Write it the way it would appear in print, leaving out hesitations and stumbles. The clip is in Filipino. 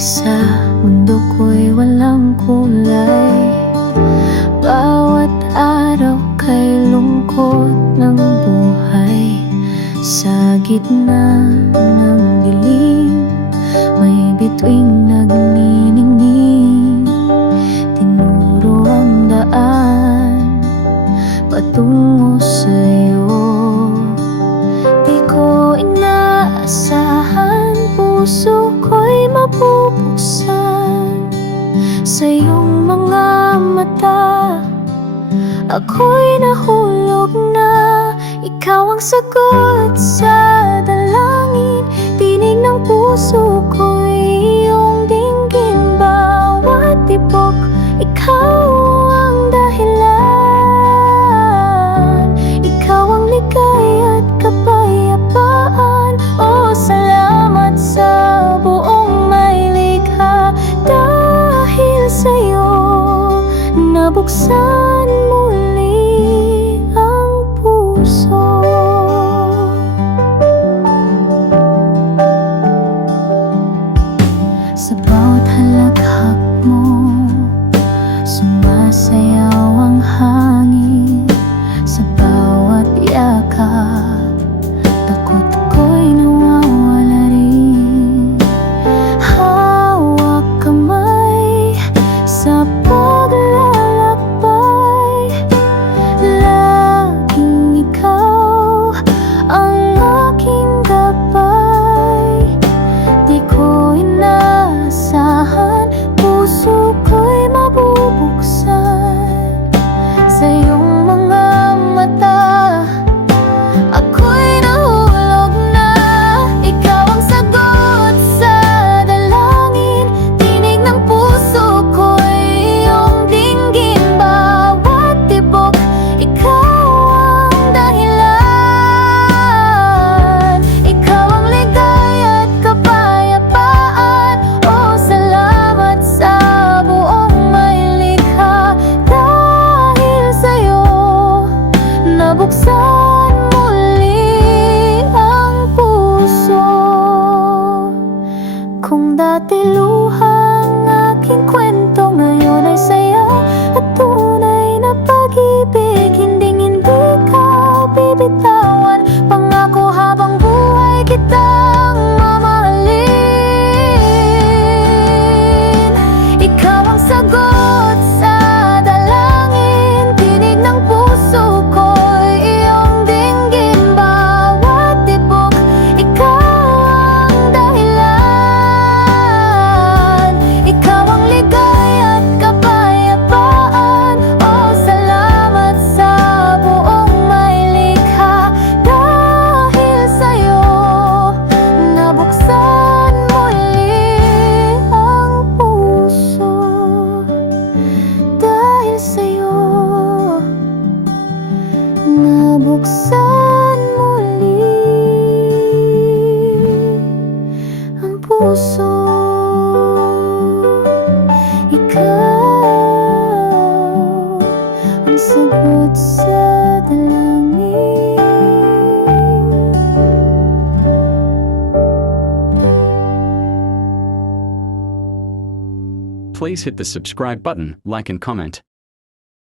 Sa mundo ko'y walang kulay, bawat araw kay lungkot ng buhay. Sa gitna ng dilim, may bituing nagniningning. Tinuro ang daan patungo sa'yo. Di ko inaasahan, puso ko'y mabubuksan sa iyong mga mata. Ako'y nahulog na, ikaw ang sagot sa dalangin. Tinig ng puso ko'y iyong dinggin, bawat tibok, ikaw ang dahilan. Ikaw ang ligaya at kapayapaan. Oh, salamat sa buong may likha. Dahil sa'yo, nabuksan muli ang puso. Sa bawat halakhak mo, sumasayaw ang hangin. Sa bawat yakap, takot ko'y nawawala rin. Hawak kamay sa paglalakbay, laging ikaw ang aking gabay. Di ko inaasahan, puso ko'y mabubuksan sa iyong mga mata. Ako'y nahulog na, ikaw ang sagot sa dalangin. Tinig ng puso ko'y iyong dinggin, bawat tibok, ikaw ang dahilan. Ikaw ang ligaya at kapayapaan. Oh, salamat sa buong may likha. Dahil sa'yo, nabuksan muli ang puso. Kung dati luhang aking kwento, ngayon ay saya at tunay na pag-ibig. Hindi ka bibitawan, pangako habang buhay kitang mamahalin. Ikaw ang sagot sa dalangin. Tinig ng puso ko'y iyong dinggin, bawat tibok, ikaw ang dahilan. Ikaw ang ligaya at kapayapaan. Oh, salamat sa buong may likha. Dahil sa'yo, nabuksan muli ang puso. Dahil sa'yo, nabuksan muli ang puso. Ikaw ang sagot sa dalangin. Please hit the subscribe button, like and comment.